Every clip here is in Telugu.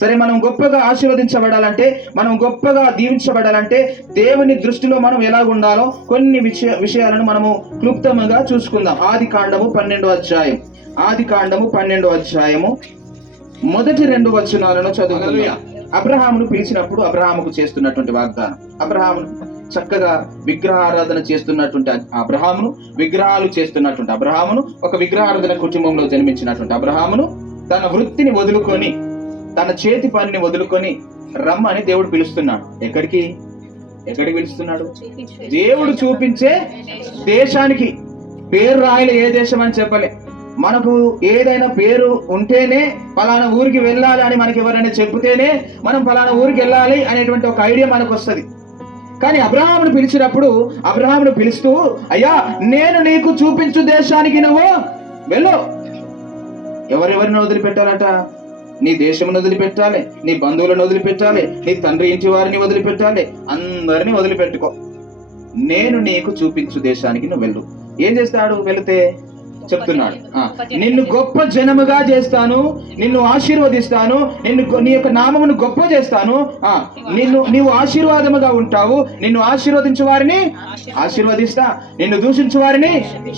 సరే, మనం గొప్పగా ఆశీర్వదించబడాలంటే, మనం గొప్పగా దీవించబడాలంటే దేవుని దృష్టిలో మనం ఎలా ఉండాలో కొన్ని విషయాలను మనము క్లుప్తంగా చూసుకుందాం. ఆదికాండము 12వ అధ్యాయం, ఆదికాండము 12వ అధ్యాయము మొదటి 2 వచనాలను చదువుకుందాం. అబ్రహామును పిలిచినప్పుడు అబ్రహాముకు చేస్తున్నటువంటి వాగ్దానం. అబ్రహామును చక్కగా విగ్రహారాధన చేస్తున్నటువంటి అబ్రహామును, విగ్రహాలు చేస్తున్నటువంటి అబ్రహామును, ఒక విగ్రహారాధన కుటుంబంలో జన్మించినటువంటి అబ్రహామును తన వృత్తిని వదులుకొని, తన చేతి పనిని వదులుకొని రమ్మని దేవుడు పిలుస్తున్నాడు. ఎక్కడికి పిలుస్తున్నాడు? దేవుడు చూపించే దేశానికి. పేరు రాయలే, ఏ దేశం అని చెప్పలే. మనకు ఏదైనా పేరు ఉంటేనే పలానా ఊరికి వెళ్ళాలి అని మనకి ఎవరైనా చెబితేనే మనం పలానా ఊరికి వెళ్ళాలి అనేటువంటి ఒక ఐడియా మనకు వస్తుంది. కానీ అబ్రహామును పిలిచినప్పుడు, అబ్రహామును పిలుస్తూ, అయ్యా నేను నీకు చూపించు దేశానికి నువ్వు వెళ్ళు. ఎవరెవరిని వదిలిపెట్టాలట? నీ దేశమును వదిలిపెట్టాలి, నీ బంధువులను వదిలిపెట్టాలి, నీ తండ్రి ఇంటి వారిని వదిలిపెట్టాలి, అందరినీ వదిలిపెట్టుకో. నేను నీకు చూపించు దేశానికి నువ్వు వెళ్ళు. ఏం చేస్తాడు వెళితే? చెప్తున్నాడు, నిన్ను గొప్ప జనముగా చేస్తాను, నిన్ను ఆశీర్వదిస్తాను, నీ యొక్క నామమును గొప్ప చేస్తాను, నీవు ఆశీర్వాదముగా ఉంటావు, నిన్ను ఆశీర్వదించు వారిని ఆశీర్వదిస్తా, నిన్ను దూషించు వారిని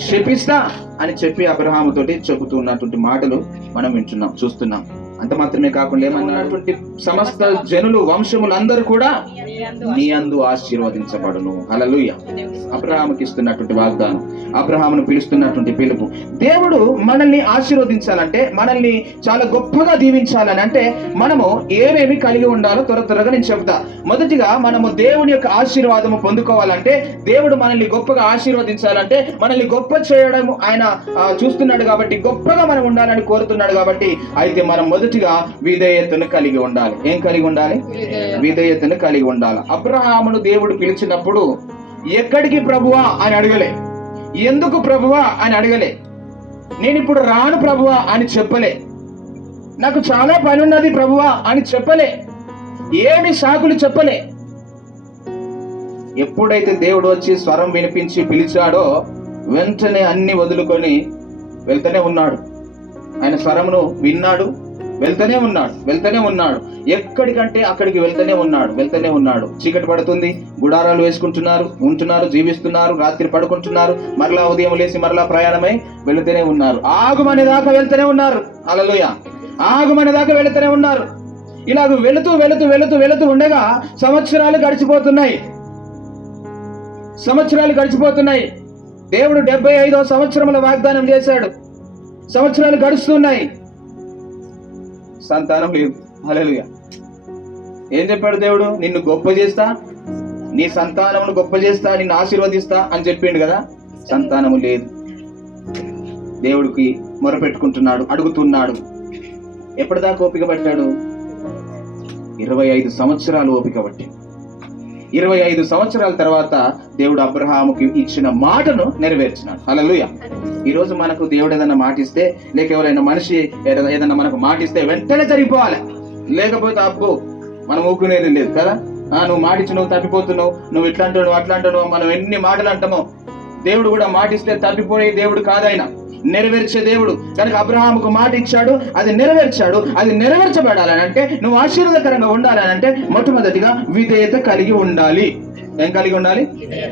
శపిస్తా అని చెప్పి అబ్రహాముతోటి చెబుతున్నటువంటి మాటలు మనం వింటున్నాం, చూస్తున్నాం. అంత మాత్రమే కాకుండా ఏమన్నటువంటి సమస్త జనులు, వంశములందరూ కూడా నీ అందు ఆశీర్వదించబడును. హల్లెలూయా. అబ్రహాముకి ఇస్తున్నటువంటి వాగ్దానం, అబ్రహామును పిలుస్తున్నటువంటి పిలుపు. దేవుడు మనల్ని ఆశీర్వదించాలంటే, మనల్ని చాలా గొప్పగా దీవించాలని అంటే మనము ఏమేమి కలిగి ఉండాలో త్వరగా నేను చెప్తా. మొదటిగా మనము దేవుని యొక్క ఆశీర్వాదము పొందుకోవాలంటే, దేవుడు మనల్ని గొప్పగా ఆశీర్వదించాలంటే, మనల్ని గొప్ప చేయడం ఆయన చూస్తున్నాడు కాబట్టి, గొప్పగా మనం ఉండాలని కోరుతున్నాడు కాబట్టి, అయితే మనం మొదటిగా విధేయతను కలిగి ఉండాలి. ఏం కలిగి ఉండాలి? విధేయతను కలిగి ఉండాలి. అబ్రహామును దేవుడు పిలిచినప్పుడు ఎక్కడికి ప్రభువా అని అడగలే, ఎందుకు ప్రభువా అని అడగలే, నేను ఇప్పుడు రాను ప్రభువా అని చెప్పలే, నాకు చాలా పని ఉన్నది ప్రభువా అని చెప్పలే, ఏమి సాకులు చెప్పలే. ఎప్పుడైతే దేవుడు వచ్చి స్వరం వినిపించి పిలిచాడో వెంటనే అన్ని వదులుకొని వెళ్తూనే ఉన్నాడు. ఆయన స్వరమును విన్నాడు, వెళ్తూనే ఉన్నాడు. ఎక్కడికంటే అక్కడికి వెళ్తూనే ఉన్నాడు. చీకటి పడుతుంది, గుడారాలు వేసుకుంటున్నారు, ఉంటున్నారు, జీవిస్తున్నారు, రాత్రి పడుకుంటున్నారు, మరలా ఉదయం లేచి మరలా ప్రయాణమై వెళుతూనే ఉన్నారు. ఆగుమనేదాకా వెళ్తూనే ఉన్నారు. హల్లెలూయా. ఆగుమనేదాకా వెళుతూనే ఉన్నారు. ఇలాగ వెళుతూ ఉండగా సంవత్సరాలు గడిచిపోతున్నాయి. దేవుడు 75వ సంవత్సరముల వాగ్దానం చేశాడు. సంవత్సరాలు గడుస్తున్నాయి, సంతానం లేదు. హల్లెలూయా. ఏం చెప్పాడు దేవుడు? నిన్ను గొప్ప చేస్తా, నీ సంతానమును గొప్ప చేస్తా, నిన్ను ఆశీర్వదిస్తా అని చెప్పిండు కదా. సంతానము లేదు. దేవుడికి మొరపెట్టుకుంటున్నాడు, అడుగుతున్నాడు. ఎప్పటిదాకా ఓపిక పట్టాడు? 25 సంవత్సరాలు ఓపిక పట్టి 25 సంవత్సరాల తర్వాత దేవుడు అబ్రహాముకి ఇచ్చిన మాటను నెరవేర్చినాడు. హల్లెలూయా. ఈరోజు మనకు దేవుడు ఏదైనా మాటిస్తే, లేక ఎవరైనా మనిషి ఏదైనా మనకు మాటిస్తే వెంటనే జరిగిపోవాలి. లేకపోతే అబ్బో మనం ఊకునేది లేదు కదా. నువ్వు మాటిచ్చి నువ్వు తప్పిపోతున్నావు, నువ్వు ఇట్లా అంటావు, నువ్వు అట్లా అంటావు, మనం ఎన్ని మాటలు అంటామో. దేవుడు కూడా మాటిస్తే తప్పిపోయే దేవుడు కాదైనా, నెరవేర్చే దేవుడు. కనుక అబ్రహాముకు మాట ఇచ్చాడు, అది నెరవేర్చాడు. అది నెరవేర్చబడాలని అంటే, నువ్వు ఆశీర్వాదకరంగా ఉండాలని అంటే మొట్టమొదటిగా విధేయత కలిగి ఉండాలి. ఏం కలిగి ఉండాలి?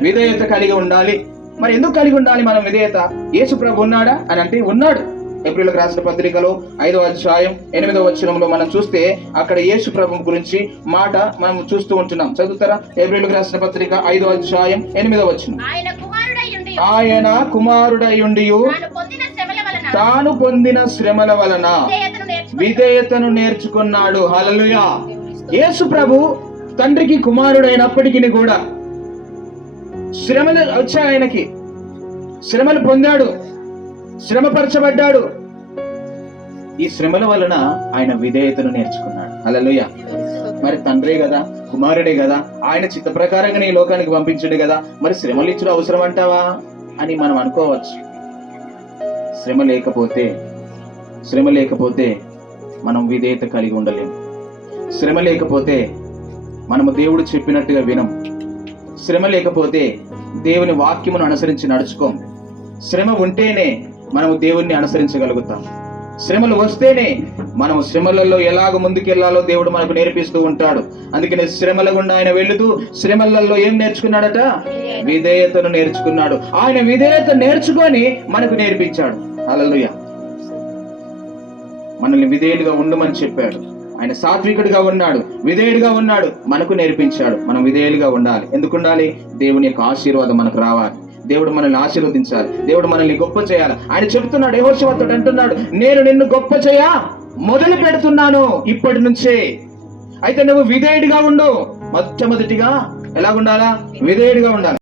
విధేయత కలిగి ఉండాలి. మరి ఎందుకు కలిగి ఉండాలి మనం విధేయత? యేసు ప్రభు ఉన్నాడా అని అంటే ఉన్నాడు. ఏప్రిల్కి రాసిన పత్రికలో 5వ అధ్యాయం 8వ వచనంలో మనం చూస్తే అక్కడ యేసు ప్రభు గురించి మాట మనం చూస్తూ ఉంటున్నాం. చదువుతారా? ఏప్రిల్కి రాసిన పత్రిక 5వ అధ్యాయం 8వ వచనం. ఆయన కుమారుడయుండి తాను పొందిన శ్రమల వలన విధేయతను నేర్చుకున్నాడు. హల్లెలూయా. యేసు ప్రభు తండ్రికి కుమారుడైనప్పటికీ కూడా శ్రమలు వచ్చాయి. ఆయనకి శ్రమలు పొందాడు, శ్రమపరచబడ్డాడు. ఈ శ్రమల వలన ఆయన విధేయతను నేర్చుకున్నాడు. హల్లెలూయా. మరి తండ్రే కదా, కుమారుడే కదా, ఆయన చిత్త ప్రకారంగా ఈ లోకానికి పంపించడు కదా, మరి శ్రమలు ఇచ్చుడు అవసరం అంటావా అని మనం అనుకోవచ్చు. శ్రమ లేకపోతే మనం విధేయత కలిగి ఉండలేము. శ్రమ లేకపోతే మనము దేవుడు చెప్పినట్టుగా వినం. శ్రమ లేకపోతే దేవుని వాక్యమును అనుసరించి నడుచుకోం. శ్రమ ఉంటేనే మనము దేవుణ్ణి అనుసరించగలుగుతాం. శ్రమలు వస్తేనే మనము శ్రమలలో ఎలాగ ముందుకెళ్లాలో దేవుడు మనకు నేర్పిస్తూ ఉంటాడు. అందుకనే శ్రమల గుండా ఆయన వెళుతూ శ్రమలలో ఏం నేర్చుకున్నాడట? విధేయతను నేర్చుకున్నాడు. ఆయన విధేయత నేర్చుకొని మనకు నేర్పించాడు. హల్లెలూయా. మనల్ని విధేయుడిగా ఉండమని చెప్పాడు. ఆయన సాత్వికుడిగా ఉన్నాడు, విధేయుడిగా ఉన్నాడు, మనకు నేర్పించాడు. మనం విధేయులుగా ఉండాలి. ఎందుకు ఉండాలి? దేవుని యొక్క ఆశీర్వాదం మనకు రావాలి. దేవుడు మనల్ని ఆశీర్వదించాలి. దేవుడు మనల్ని గొప్ప చేయాలి. ఆయన చెప్తున్నాడు, యెహోషువతో అంటున్నాడు, నేను నిన్ను గొప్ప చేయ మొదలు పెడుతున్నాను ఇప్పటి నుంచే. అయితే నువ్వు విధేయుడిగా ఉండు. మొట్టమొదటిగా ఎలాగుండాలా? విధేయుడిగా ఉండాలి.